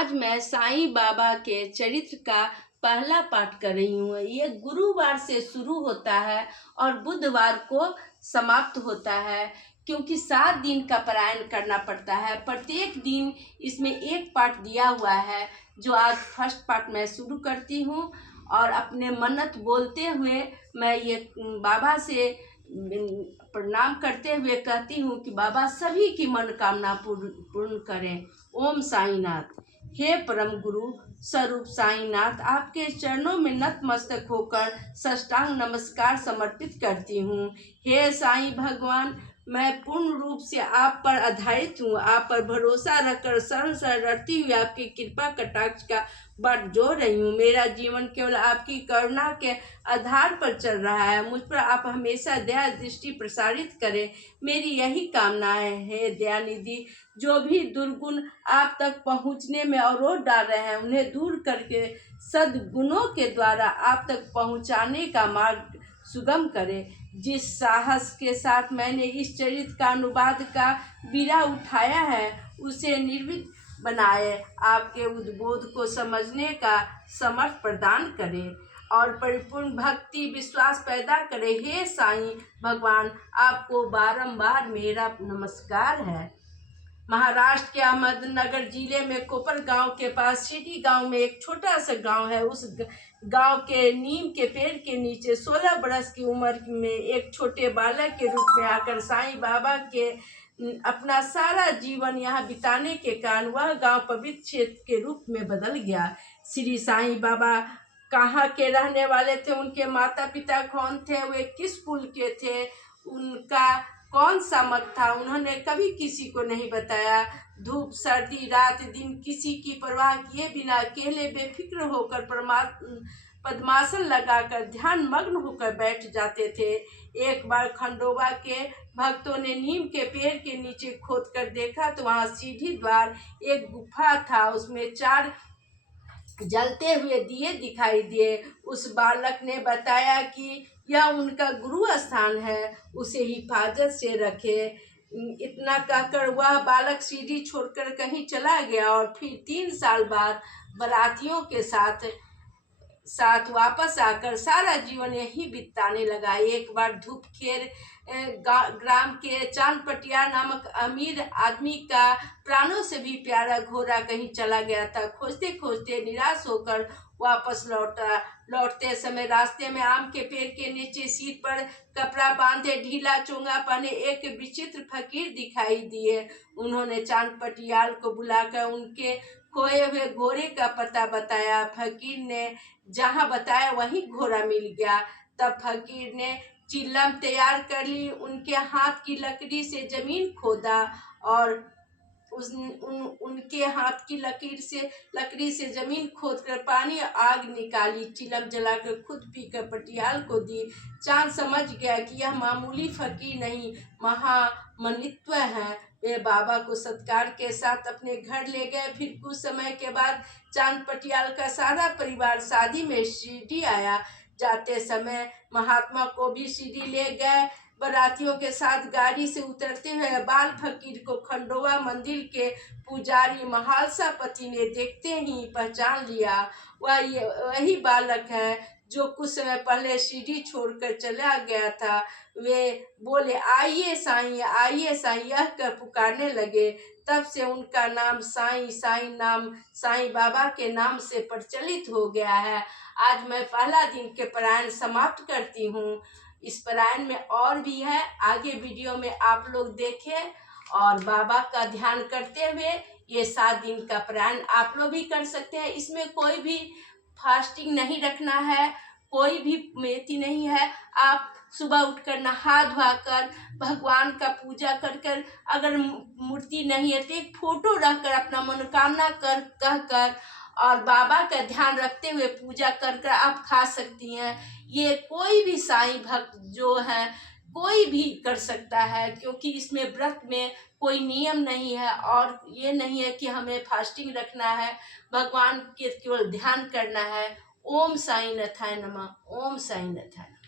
आज मैं साईं बाबा के चरित्र का पहला पाठ कर रही हूँ। ये गुरुवार से शुरू होता है और बुधवार को समाप्त होता है, क्योंकि 7 दिन का पारायण करना पड़ता है। प्रत्येक दिन इसमें एक पाठ दिया हुआ है, जो आज फर्स्ट पाठ मैं शुरू करती हूँ और अपने मन्नत बोलते हुए मैं ये बाबा से प्रणाम करते हुए कहती हूँ कि बाबा सभी की मनोकामना पूर्ण करें। ओम साईनाथ। हे परम गुरु स्वरूप साईनाथ, आपके चरणों में नतमस्तक होकर साष्टांग नमस्कार समर्पित करती हूँ। हे साईं भगवान, मैं पूर्ण रूप से आप पर आधारित हूँ। आप पर भरोसा रखकर शरण रखती हुई आपकी कृपा कटाक्ष का बाट जोड़ रही हूँ। मेरा जीवन केवल आपकी करुणा के आधार पर चल रहा है। मुझ पर आप हमेशा दया दृष्टि प्रसारित करें, मेरी यही कामनाएं है। दयानिधि, जो भी दुर्गुण आप तक पहुँचने में अवरोध डाल रहे हैं, उन्हें दूर करके सद्गुणों के द्वारा आप तक पहुँचाने का मार्ग सुगम करें। जिस साहस के साथ मैंने इस चरित्र का अनुवाद का बीड़ा उठाया है, उसे निर्विघ्न बनाए। आपके उद्बोध को समझने का समर्थ प्रदान करें और परिपूर्ण भक्ति विश्वास पैदा करे। हे साईं भगवान, आपको बारंबार मेरा नमस्कार है। महाराष्ट्र के अहमदनगर जिले में कोपर गांव के पास सिटी गांव में एक छोटा सा गांव है। उस गांव के नीम के पेड़ के नीचे 16 बरस की उम्र में एक छोटे बालक के रूप में आकर साईं बाबा के अपना सारा जीवन यहाँ बिताने के कारण वह गांव पवित्र क्षेत्र के रूप में बदल गया। श्री साईं बाबा कहाँ के रहने वाले थे, उनके माता पिता कौन थे, वे किस कुल के थे, उनका कौन सा मत था, उन्होंने कभी किसी को नहीं बताया। धूप सर्दी रात दिन किसी की परवाह किए बिना अकेले बेफिक्र होकर पद्मासन लगाकर ध्यान मग्न होकर बैठ जाते थे। एक बार खंडोबा के भक्तों ने नीम के पेड़ के नीचे खोद कर देखा तो वहाँ सीढ़ी द्वार एक गुफा था। उसमें 4 जलते हुए दिए दिखाई दिए। उस बालक ने बताया कि यह उनका गुरु स्थान है, उसे हिफाजत से रखे। इतना कहकर वह बालक सीढ़ी छोड़कर कहीं चला गया और फिर 3 साल बाद बारातियों के साथ वापस आकर सारा जीवन यहीं बिताने लगा। एक बार धूपखेर ग्राम के चांदपटिया नामक अमीर आदमी का प्राणों से भी प्यारा घोड़ा कहीं चला गया था। खोजते खोजते निराश होकर वापस लौटते समय रास्ते में आम के पेड़ के नीचे सिर पर कपड़ा बांधे ढीला चोंगा पहने एक विचित्र फकीर दिखाई दिए। उन्होंने चांदपटियाल को बुलाकर उनके खोए हुए घोड़े का पता बताया। फकीर ने जहाँ बताया वहीं घोड़ा मिल गया। तब फकीर ने चिल्लम तैयार कर ली, उनके हाथ की लकड़ी से जमीन खोदा और उनके हाथ की लकड़ी से जमीन खोदकर पानी आग निकाली। चिलम जलाकर खुद पीकर पटियाल को दी। चांद समझ गया कि यह मामूली फकीर नहीं, महामनित्व है। वे बाबा को सत्कार के साथ अपने घर ले गए। फिर कुछ समय के बाद चांद पटियाल का सारा परिवार शादी में शिरडी आया। जाते समय महात्मा को भी शिरडी ले गए। बारातियों के साथ गाड़ी से उतरते हुए बाल फकीर को खंडोबा मंदिर के पुजारी महालसा पति ने देखते ही पहचान लिया। वही बालक है जो कुछ समय पहले शिरडी छोड़कर चला गया था। वे बोले, आइए साईं, आइए साईं, यह कर पुकारने लगे। तब से उनका नाम साईं नाम साईं बाबा के नाम से प्रचलित हो गया है। आज मैं पहला दिन के पारायण समाप्त करती हूँ। इस पारायण में और भी है, आगे वीडियो में आप लोग देखें और बाबा का ध्यान करते हुए ये 7 दिन का पारायण आप लोग भी कर सकते हैं। इसमें कोई भी फास्टिंग नहीं रखना है, कोई भी मेथी नहीं है। आप सुबह उठकर नहा धोकर भगवान का पूजा कर अगर मूर्ति नहीं है तो एक फोटो रखकर अपना मनोकामना कहकर और बाबा का ध्यान रखते हुए पूजा कर आप खा सकती हैं। ये कोई भी साईं भक्त जो है कोई भी कर सकता है, क्योंकि इसमें व्रत में कोई नियम नहीं है और ये नहीं है कि हमें फास्टिंग रखना है। भगवान के केवल ध्यान करना है। ओम साईं नाथाय नमः। ओम साईं नाथाय।